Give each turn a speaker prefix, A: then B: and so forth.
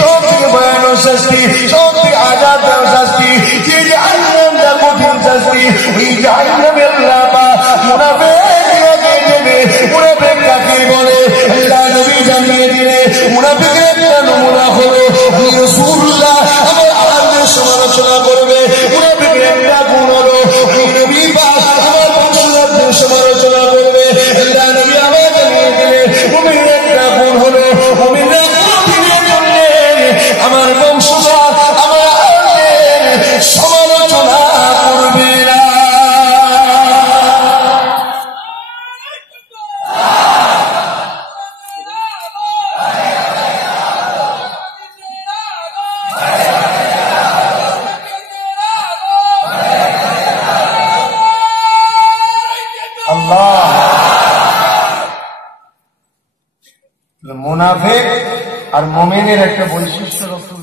A: সব থেকে ভয়ানক শাস্তি মুনাফেক আর মোমেনের একটা বৈশিষ্ট্য রসুল